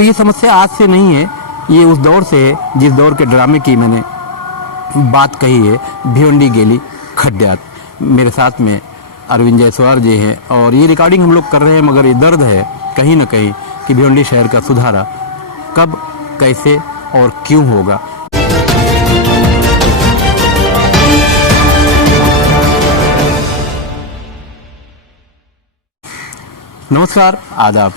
तो ये समस्या आज से नहीं है, ये उस दौर से है जिस दौर के ड्रामे की मैंने बात कही है, भिवंडी गेली खड्ड्यात। मेरे साथ में अरविंद जायसवाल जी हैं और ये रिकॉर्डिंग हम लोग कर रहे हैं, मगर ये दर्द है कहीं ना कहीं कि भिवंडी शहर का सुधारा कब, कैसे और क्यों होगा। नमस्कार, आदाब।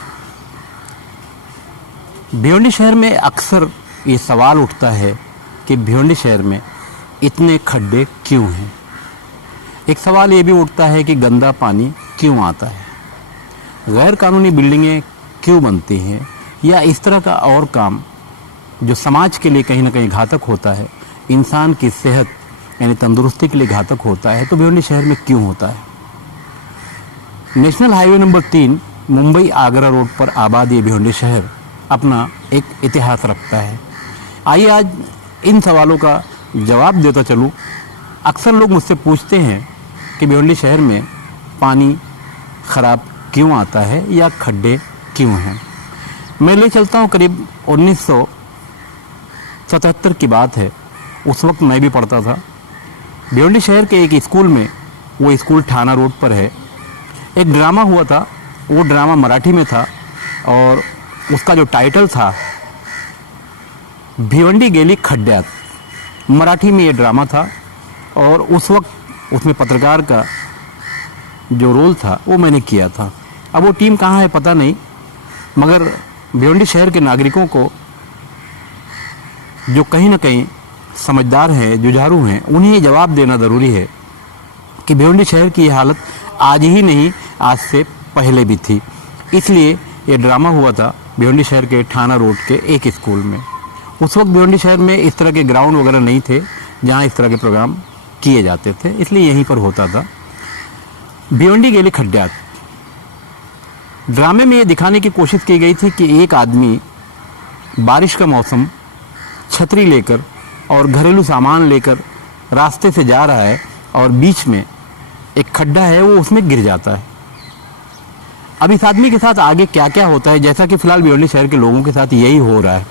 भिवंडी शहर में अक्सर ये सवाल उठता है कि भिवंडी शहर में इतने खड्डे क्यों हैं। एक सवाल ये भी उठता है कि गंदा पानी क्यों आता है, गैर कानूनी बिल्डिंगें क्यों बनती हैं, या इस तरह का और काम जो समाज के लिए कहीं ना कहीं घातक होता है, इंसान की सेहत यानी तंदुरुस्ती के लिए घातक होता है, तो भिवंडी शहर में क्यों होता है। National highway number 3 Mumbai Agra road पर आबाद ये भिवंडी शहर अपना एक इतिहास रखता है। आइए आज इन सवालों का जवाब देता चलूँ। अक्सर लोग मुझसे पूछते हैं कि भिवंडी शहर में पानी खराब क्यों आता है या खड्डे क्यों हैं। मैं ले चलता हूँ करीब 1977 की बात है। उस वक्त मैं भी पढ़ता था भिवंडी शहर के एक स्कूल में। वो स्कूल थाना रोड पर है। एक ड्रामा हुआ था, वो ड्रामा मराठी में था और उसका जो टाइटल था भिवंडी गेली खड्ड्यात। मराठी में ये ड्रामा था और उस वक्त उसमें पत्रकार का जो रोल था वो मैंने किया था। अब वो टीम कहाँ है पता नहीं, मगर भिवंडी शहर के नागरिकों को जो कहीं ना कहीं समझदार हैं, जुझारू हैं, उन्हें ये जवाब देना ज़रूरी है कि भिवंडी शहर की ये हालत आज ही नहीं, आज से पहले भी थी। इसलिए ये ड्रामा हुआ था भिवंडी शहर के थाना रोड के एक स्कूल में। उस वक्त भिवंडी शहर में इस तरह के ग्राउंड वगैरह नहीं थे जहाँ इस तरह के प्रोग्राम किए जाते थे, इसलिए यहीं पर होता था। भिवंडी गेली खड्ड्यात ड्रामे में ये दिखाने की कोशिश की गई थी कि एक आदमी बारिश का मौसम छतरी लेकर और घरेलू सामान लेकर रास्ते से जा रहा है और बीच में एक खड्डा है, वो उसमें गिर जाता है। अब इस आदमी के साथ आगे क्या क्या होता है, जैसा कि फिलहाल भिवंडी शहर के लोगों के साथ यही हो रहा है।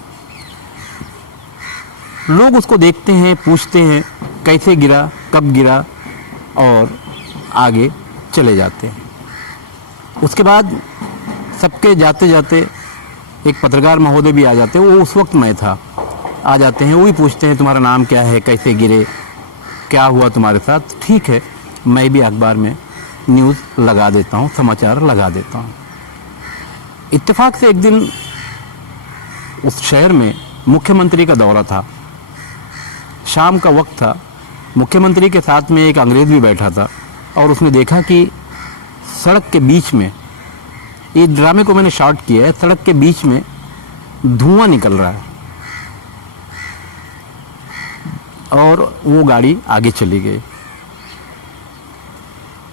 लोग उसको देखते हैं, पूछते हैं कैसे गिरा, कब गिरा और आगे चले जाते हैं। उसके बाद सबके जाते जाते एक पत्रकार महोदय भी आ जाते हैं। वो उस वक्त मैं था। आ जाते हैं, वो भी पूछते हैं तुम्हारा नाम क्या है, कैसे गिरे, क्या हुआ तुम्हारे साथ। ठीक है, मैं भी अखबार में न्यूज़ लगा देता हूँ, समाचार लगा देता हूँ। इत्तेफाक से एक दिन उस शहर में मुख्यमंत्री का दौरा था। शाम का वक्त था। मुख्यमंत्री के साथ में एक अंग्रेज़ भी बैठा था और उसने देखा कि सड़क के बीच में, ये ड्रामे को मैंने शॉट किया है, सड़क के बीच में धुआं निकल रहा है और वो गाड़ी आगे चली गई।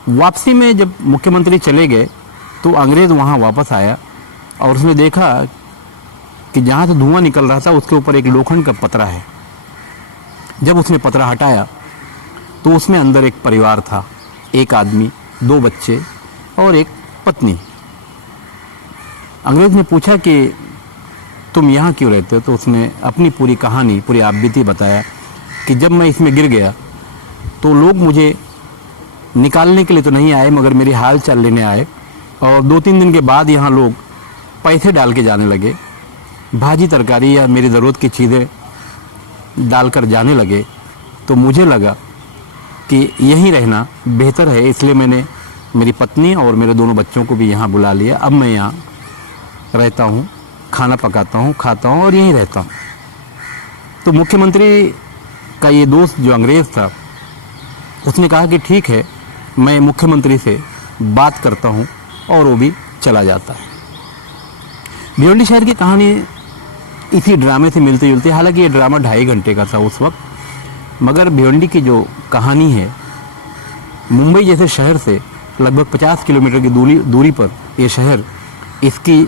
वापसी में जब मुख्यमंत्री चले गए तो अंग्रेज़ वहाँ वापस आया और उसने देखा कि जहाँ से धुआं निकल रहा था उसके ऊपर एक लोखंड का पतरा है। जब उसने पतरा हटाया तो उसमें अंदर एक परिवार था, एक आदमी, 2 बच्चे और एक पत्नी। अंग्रेज़ ने पूछा कि तुम यहाँ क्यों रहते हो, तो उसने अपनी पूरी कहानी, पूरी आपबीती बताया कि जब मैं इसमें गिर गया तो लोग मुझे निकालने के लिए तो नहीं आए, मगर मेरी हाल चाल लेने आए और 2-3 दिन के बाद यहाँ लोग पैसे डाल के जाने लगे, भाजी तरकारी या मेरी ज़रूरत की चीज़ें डालकर जाने लगे। तो मुझे लगा कि यहीं रहना बेहतर है, इसलिए मैंने मेरी पत्नी और मेरे दोनों बच्चों को भी यहाँ बुला लिया। अब मैं यहाँ रहता हूँ, खाना पकाता हूँ, खाता हूँ और यहीं रहता हूँ। तो मुख्यमंत्री का ये दोस्त जो अंग्रेज़ था उसने कहा कि ठीक है, मैं मुख्यमंत्री से बात करता हूँ, और वो भी चला जाता है। भिवंडी शहर की कहानी इसी ड्रामे से मिलती जुलती है। हालांकि ये ड्रामा 2.5 घंटे का था उस वक्त, मगर भिवंडी की जो कहानी है, मुंबई जैसे शहर से लगभग 50 किलोमीटर की दूरी पर ये शहर, इसकी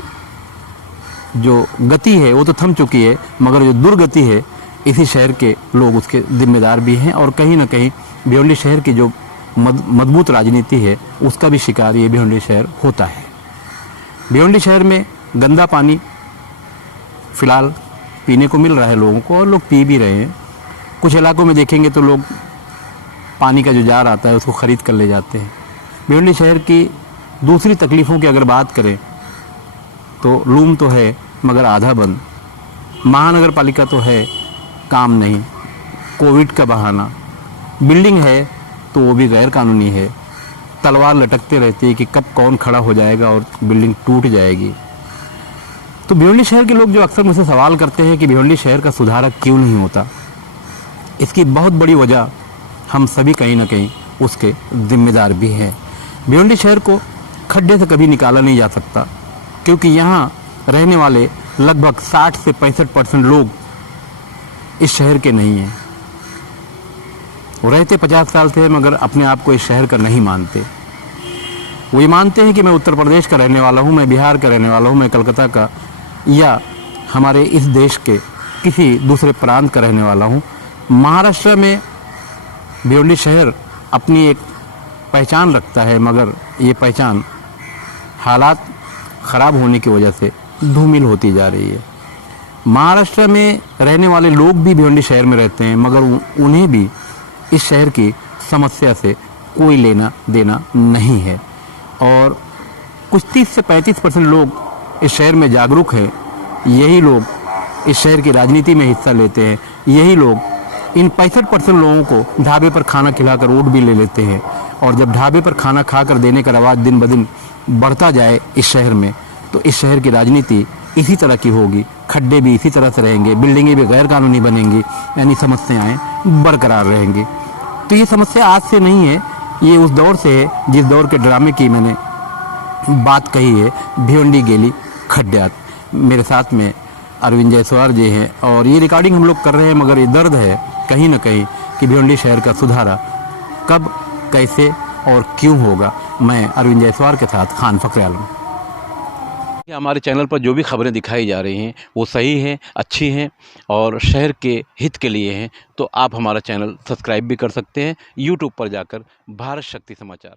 जो गति है वो तो थम चुकी है, मगर जो दुर्गति है इसी शहर के लोग उसके जिम्मेदार भी हैं। और कहीं ना कहीं भिवंडी शहर की जो मजबूत राजनीति है उसका भी शिकार ये भिवंडी शहर होता है। भिवंडी शहर में गंदा पानी फ़िलहाल पीने को मिल रहा है लोगों को और लोग पी भी रहे हैं। कुछ इलाकों में देखेंगे तो लोग पानी का जो जार आता है उसको ख़रीद कर ले जाते हैं। भिवंडी शहर की दूसरी तकलीफ़ों की अगर बात करें तो लूम तो है मगर आधा बंद, महानगर पालिका तो है काम नहीं, कोविड का बहाना, बिल्डिंग है तो वो भी गैर कानूनी है, तलवार लटकते रहती है कि कब कौन खड़ा हो जाएगा और बिल्डिंग टूट जाएगी। तो भिवंडी शहर के लोग जो अक्सर मुझसे सवाल करते हैं कि भिवंडी शहर का सुधार क्यों नहीं होता, इसकी बहुत बड़ी वजह हम सभी कहीं ना कहीं उसके जिम्मेदार भी हैं। भिवंडी शहर को खड्डे से कभी निकाला नहीं जा सकता क्योंकि यहाँ रहने वाले लगभग 60 से 65% लोग इस शहर के नहीं हैं। वो रहते 50 साल से हैं मगर अपने आप को इस शहर का नहीं मानते। वो ये मानते हैं कि मैं उत्तर प्रदेश का रहने वाला हूँ, मैं बिहार का रहने वाला हूँ, मैं कलकत्ता का या हमारे इस देश के किसी दूसरे प्रांत का रहने वाला हूँ। महाराष्ट्र में भिवंडी शहर अपनी एक पहचान रखता है मगर ये पहचान हालात ख़राब होने की वजह से धूमिल होती जा रही है। महाराष्ट्र में रहने वाले लोग भी भिवंडी शहर में रहते हैं मगर उन्हें भी इस शहर की समस्या से कोई लेना देना नहीं है। और कुछ 30 से 35% लोग इस शहर में जागरूक हैं। यही लोग इस शहर की राजनीति में हिस्सा लेते हैं। यही लोग इन 65% लोगों को ढाबे पर खाना खिलाकर वोट भी ले लेते हैं। और जब ढाबे पर खाना खाकर देने का रवाज दिन ब दिन बढ़ता जाए इस शहर में तो इस शहर की राजनीति इसी तरह की होगी, खड्डे भी इसी तरह से रहेंगे, बिल्डिंगें भी गैर कानूनी बनेंगी, यानी समस्याएं बरकरार रहेंगी। तो ये समस्या आज से नहीं है, ये उस दौर से है जिस दौर के ड्रामे की मैंने बात कही है, भिवंडी गेली खड्ड्यात। मेरे साथ में अरविंद जायसवाल जी हैं और ये रिकॉर्डिंग हम लोग कर रहे हैं मगर ये दर्द है कहीं ना कहीं कि भिवंडी शहर का सुधारा कब कैसे और क्यों होगा। मैं अरविंद जायसवाल के साथ खान फखरे आलम। हमारे चैनल पर जो भी खबरें दिखाई जा रही हैं वो सही हैं, अच्छी हैं और शहर के हित के लिए हैं। तो आप हमारा चैनल सब्सक्राइब भी कर सकते हैं यूट्यूब पर जाकर भारत शक्ति समाचार।